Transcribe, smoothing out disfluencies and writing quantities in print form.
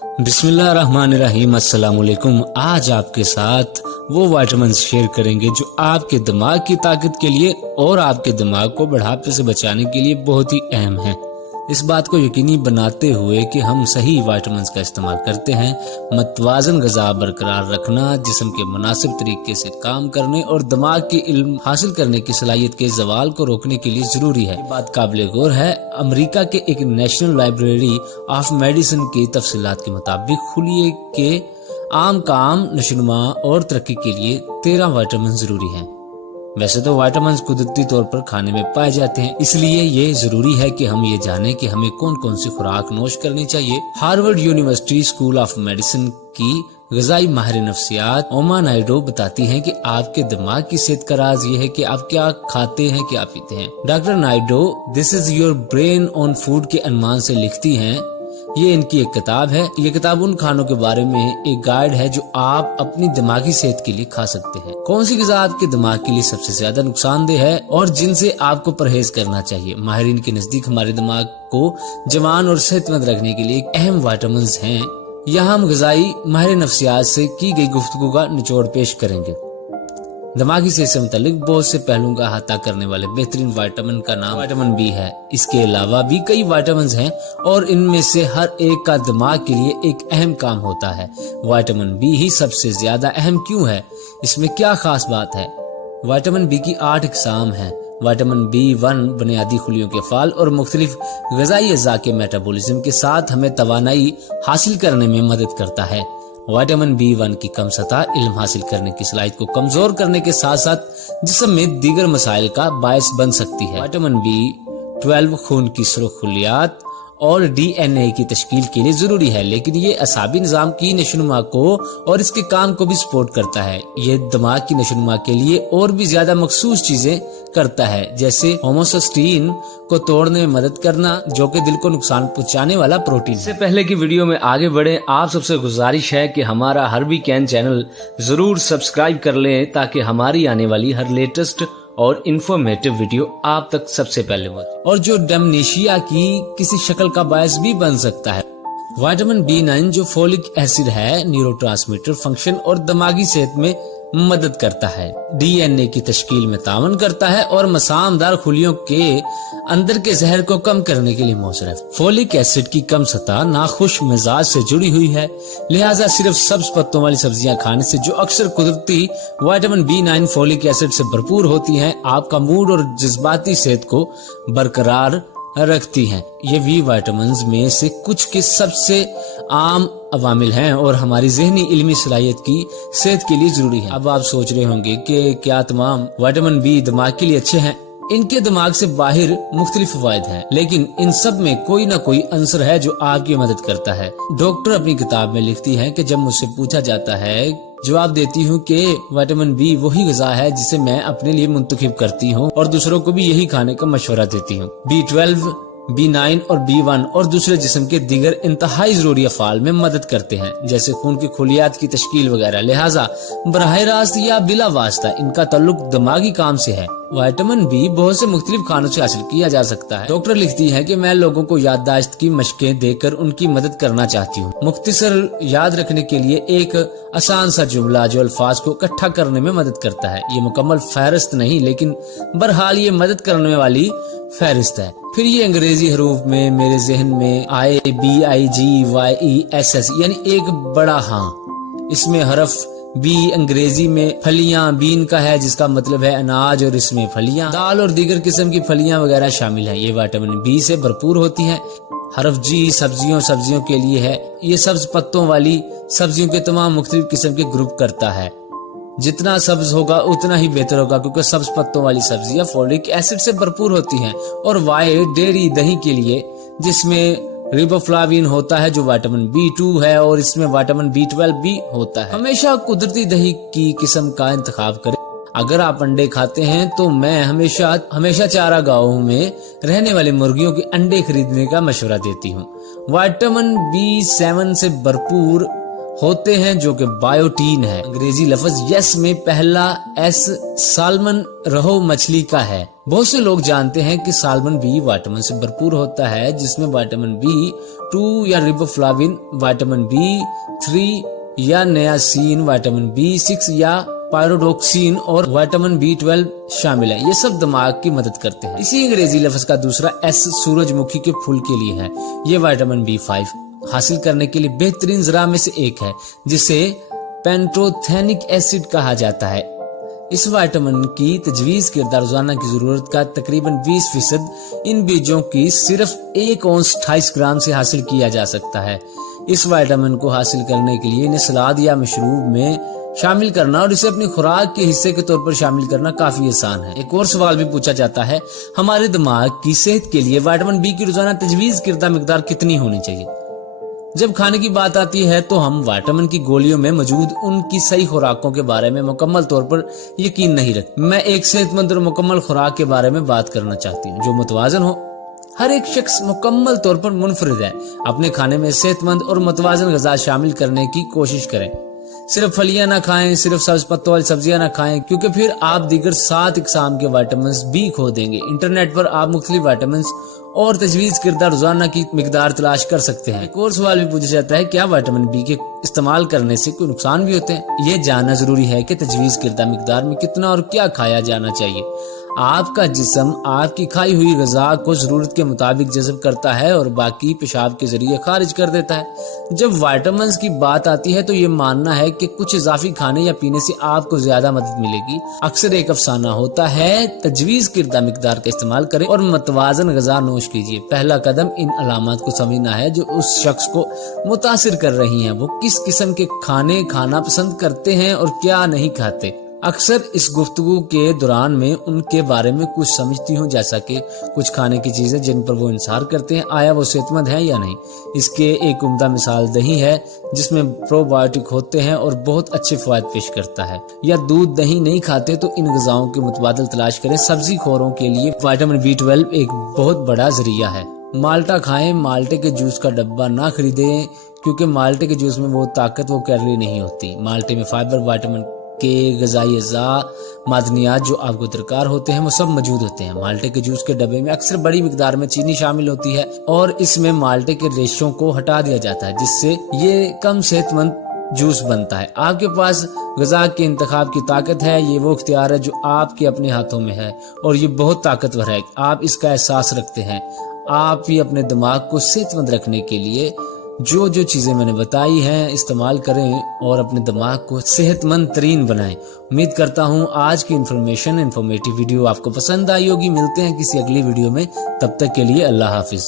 बिस्मिल्लाहिर्रहमानिर्रहीम। अस्सलाम वालेकुम। आज आपके साथ वो विटामिन शेयर करेंगे जो आपके दिमाग की ताकत के लिए और आपके दिमाग को बुढ़ापे से बचाने के लिए बहुत ही अहम है। इस बात को यकीनी बनाते हुए कि हम सही विटामिन का इस्तेमाल करते हैं, मतवाजन ग़िज़ा बरकरार रखना, जिस्म के मुनासिब तरीके से काम करने और दिमाग के इल्म हासिल करने की सलाहियत के ज़वाल को रोकने के लिए ज़रूरी है। ये बात काबिल गौर है। अमेरिका के एक नेशनल लाइब्रेरी ऑफ मेडिसिन की तफसीलात के मुताबिक खुलिए के आम काम, नशोनुमा और तरक्की के लिए 13 विटामिन जरूरी हैं। वैसे तो विटामिन कुदरती तौर पर खाने में पाए जाते हैं, इसलिए ये जरूरी है कि हम ये जानें कि हमें कौन कौन सी खुराक नोश करनी चाहिए। Harvard university school of medicine की ग़िज़ाई माहिर नफ्सियात ओमा नायडू बताती हैं कि आपके दिमाग की सेहत का राज ये है कि आप क्या खाते हैं, क्या पीते हैं। Doctor Naidu this is your brain on food के अनुमान से लिखती हैं। ये इनकी एक किताब है। ये किताब उन खानों के बारे में एक गाइड है जो आप अपनी दिमागी सेहत के लिए खा सकते हैं। कौन सी ग़िज़ा आपके दिमाग के लिए सबसे ज्यादा नुकसानदेह है और जिनसे आपको परहेज करना चाहिए। माहिरीन के नजदीक हमारे दिमाग को जवान और सेहतमंद रखने के लिए एक अहम विटामिन हैं। यहाँ हम ग़िज़ाई माहिर नफ्सियात से की गई गुफ्तगू का निचोड़ पेश करेंगे। दिमागी सेहत से मुतालिक बहुत से पहलुओं का अहाता करने वाले बेहतरीन विटामिन का नाम विटामिन बी है। इसके अलावा भी कई विटामिन हैं और इनमें से हर एक का दिमाग के लिए एक अहम काम होता है। विटामिन बी ही सबसे ज्यादा अहम क्यों है, इसमें क्या खास बात है। विटामिन बी की 8 इकसाम हैं। विटामिन B1 बुनियादी खुलियों के फाल और मुख्तलिफ ग़िज़ाई अज़्ज़ा के मेटाबॉलिज्म के साथ हमें तवानाई हासिल करने में मदद करता है। विटामिन B1 की कम सतह इल्म हासिल करने की सलाहियत को कमजोर करने के साथ साथ जिस्म में दीगर मसाइल का बायस बन सकती है। विटामिन B12 खून की सुर्ख खुलियात और DNA की तश्कील के लिए जरूरी है, लेकिन ये असाबी निज़ाम की नशोनुमा को और इसके काम को भी सपोर्ट करता है। ये दिमाग की नशोनुमा के लिए और भी ज्यादा मखसूस चीजें करता है, जैसे होमोसिस्टीन को तोड़ने में मदद करना, जो कि दिल को नुकसान पहुंचाने वाला प्रोटीन। इससे पहले कि वीडियो में आगे बढ़े, आप सबसे गुजारिश है कि हमारा हर वीकेंड चैनल जरूर सब्सक्राइब कर लें ताकि हमारी आने वाली हर लेटेस्ट और इंफॉर्मेटिव वीडियो आप तक सबसे पहले हो, और जो डेमनीशिया की किसी शक्ल का बायस भी बन सकता है। विटामिन B9 जो फोलिक एसिड है, न्यूरोट्रांसमीटर फंक्शन और दिमागी सेहत में मदद करता है, DNA की तश्कील में तावन करता है और मसामदार खुलियों के अंदर के जहर को कम करने के लिए मौसर है। फोलिक एसिड की कम सतह नाखुश मिजाज से जुड़ी हुई है, लिहाजा सिर्फ सब्ज पत्तों वाली सब्जियां खाने से जो अक्सर कुदरती विटामिन B9 फोलिक एसिड से भरपूर होती हैं, आपका मूड और जज्बाती सेहत को बरकरार रखती हैं। ये भी विटामिन में से कुछ के सबसे आम अवामिल हैं और हमारी ज़हनी इल्मी सलाहियत की सेहत के लिए जरूरी है। अब आप सोच रहे होंगे कि क्या तमाम विटामिन बी दिमाग के लिए अच्छे हैं। इनके दिमाग से बाहर मुख्तलिफ फवायद हैं, लेकिन इन सब में कोई ना कोई अंसर है जो आपकी मदद करता है। डॉक्टर अपनी किताब में लिखती है कि जब मुझसे पूछा जाता है, जवाब देती हूँ कि विटामिन बी वही ग़िज़ा है जिसे मैं अपने लिए मुंतखब करती हूँ और दूसरों को भी यही खाने का मशवरा देती हूँ। B12, B9 और B1 और दूसरे जिस्म के दीगर इंतहाई जरूरी अफ़ाल में मदद करते हैं, जैसे खून की खुलियात की तश्कील वगैरह। लिहाजा बराह रास्त या बिला वास्ता इनका ताल्लुक दिमागी काम से है। विटामिन बी बहुत से मुख्तलिफ खानों से हासिल किया जा सकता है। डॉक्टर लिखती है कि मैं लोगों को याददाश्त की मशकें देकर उनकी मदद करना चाहती हूँ। मुख्तसर याद रखने के लिए एक आसान सा जुमला जो अल्फाज को इकट्ठा करने में मदद करता है। ये मुकम्मल फहरिस्त नहीं, लेकिन बहरहाल ये मदद करने वाली फहरिस्त है। फिर ये अंग्रेजी हरूफ में मेरे जहन में आए BIGYESS यानी एक बड़ा हाँ। इसमें हरफ बी अंग्रेजी में फलियां बीन का है, जिसका मतलब है अनाज, और इसमें फलियां दाल और दीगर किस्म की फलियां वगैरह शामिल हैं। ये विटामिन बी से भरपूर होती हैं। हरफ जी सब्जियों के लिए है। ये सब्ज पत्तों वाली सब्जियों के तमाम मुख्तलिफ किस्म के ग्रुप करता है। जितना सब्ज होगा उतना ही बेहतर होगा, क्योंकि सब्ज पत्तों वाली सब्जियां फोलिक एसिड से भरपूर होती हैं। और वाई डेयरी दही के लिए, जिसमें रिबोफ्लाविन होता है जो विटामिन B2 है, और इसमें विटामिन B12 भी होता है। हमेशा कुदरती दही की किस्म का इंतखाब करें। अगर आप अंडे खाते हैं तो मैं हमेशा चारागाहों में रहने वाली मुर्गियों के अंडे खरीदने का मशवरा देती हूँ। विटामिन B7 से भरपूर होते हैं जो कि बायोटीन है। अंग्रेजी लफ्ज यस में पहला एस साल्मन रहो मछली का है। بہت سے لوگ جانتے ہیں کہ سالمن بی وائٹامن سے بھرپور ہوتا ہے، جس میں وائٹامن B2 یا ریبوفلاوین، وائٹامن B3 یا نیاسین، وائٹامن B6 یا پائروڈوکسین اور وائٹامن B12 شامل ہے۔ یہ سب دماغ کی مدد کرتے ہیں۔ اسی انگریزی لفظ کا دوسرا S سورج مکھی کے پھول کے لیے ہے۔ یہ وائٹامن B5 حاصل کرنے کے لیے بہترین ذرائع میں سے ایک ہے، جسے پینٹوتھینک ایسڈ کہا جاتا ہے۔ اس وائٹامن کی تجویز کردہ روزانہ کی ضرورت کا تقریباً 20% ان بیجوں کی صرف 1 اونس 28 گرام سے حاصل کیا جا سکتا ہے۔ اس وائٹامن کو حاصل کرنے کے لیے انہیں سلاد یا مشروب میں شامل کرنا اور اسے اپنی خوراک کے حصے کے طور پر شامل کرنا کافی آسان ہے۔ ایک اور سوال بھی پوچھا جاتا ہے، ہمارے دماغ کی صحت کے لیے وائٹامن B کی روزانہ تجویز کردہ مقدار کتنی ہونی چاہیے؟ جب کھانے کی بات آتی ہے تو ہم وائٹامن کی گولیوں میں موجود ان کی صحیح خوراکوں کے بارے میں مکمل طور پر یقین نہیں رکھتے۔ میں ایک صحت مند اور مکمل خوراک کے بارے میں بات کرنا چاہتی ہوں جو متوازن ہو۔ ہر ایک شخص مکمل طور پر منفرد ہے۔ اپنے کھانے میں صحت مند اور متوازن غذا شامل کرنے کی کوشش کریں۔ صرف پھلیاں نہ کھائیں، صرف سبز پتوں والی سبزیاں نہ کھائیں، کیونکہ پھر آپ دیگر 7 اقسام کے وائٹامنز B کھو دیں گے۔ انٹرنیٹ پر آپ مختلف وائٹامنز اور تجویز کردہ روزانہ کی مقدار تلاش کر سکتے ہیں۔ ایک اور سوال بھی پوچھا جاتا ہے، کیا وائٹامن B کے استعمال کرنے سے کوئی نقصان بھی ہوتے ہیں؟ یہ جاننا ضروری ہے کہ تجویز کردہ مقدار میں کتنا اور کیا کھایا جانا چاہیے۔ آپ کا جسم آپ کی کھائی ہوئی غذا کو ضرورت کے مطابق جذب کرتا ہے اور باقی پیشاب کے ذریعے خارج کر دیتا ہے۔ جب وائٹامنز کی بات آتی ہے تو یہ ماننا ہے کہ کچھ اضافی کھانے یا پینے سے آپ کو زیادہ مدد ملے گی اکثر ایک افسانہ ہوتا ہے۔ تجویز کردہ مقدار کا استعمال کریں اور متوازن غذا نوش کیجیے۔ پہلا قدم ان علامات کو سمجھنا ہے جو اس شخص کو متاثر کر رہی ہیں۔ وہ کس قسم کے کھانے کھانا پسند کرتے ہیں اور کیا نہیں کھاتے۔ اکثر اس گفتگو کے دوران میں ان کے بارے میں کچھ سمجھتی ہوں، جیسا کہ کچھ کھانے کی چیزیں جن پر وہ انحصار کرتے ہیں، آیا وہ صحت مند ہیں یا نہیں۔ اس کے ایک عمدہ مثال دہی ہے، جس میں پرو بایوٹک ہوتے ہیں اور بہت اچھے فوائد پیش کرتا ہے۔ یا دودھ دہی نہیں کھاتے تو ان غذاؤں کے متبادل تلاش کریں۔ سبزی خوروں کے لیے وائٹامن B12 ایک بہت بڑا ذریعہ ہے۔ مالٹا کھائیں، مالٹے کے جوس کا ڈبہ نہ خریدیں، کیونکہ مالٹے کے جوس میں وہ طاقت و کیلوری نہیں ہوتی۔ مالٹے میں فائبر، وائٹامن کے غذائی اجزاء، معدنیات جو آپ کو درکار ہوتے ہیں وہ سب موجود ہوتے ہیں۔ مالٹے کے جوس کے ڈبے میں اکثر بڑی مقدار میں چینی شامل ہوتی ہے اور اس میں مالٹے کے ریشوں کو ہٹا دیا جاتا ہے، جس سے یہ کم صحت مند جوس بنتا ہے۔ آپ کے پاس غذا کے انتخاب کی طاقت ہے، یہ وہ اختیار ہے جو آپ کے اپنے ہاتھوں میں ہے اور یہ بہت طاقتور ہے۔ آپ اس کا احساس رکھتے ہیں۔ آپ بھی اپنے دماغ کو صحت مند رکھنے کے لیے جو چیزیں میں نے بتائی ہیں استعمال کریں اور اپنے دماغ کو صحت مند ترین بنائیں۔ امید کرتا ہوں آج کی انفارمیٹیو ویڈیو آپ کو پسند آئی ہوگی۔ ملتے ہیں کسی اگلی ویڈیو میں، تب تک کے لیے اللہ حافظ۔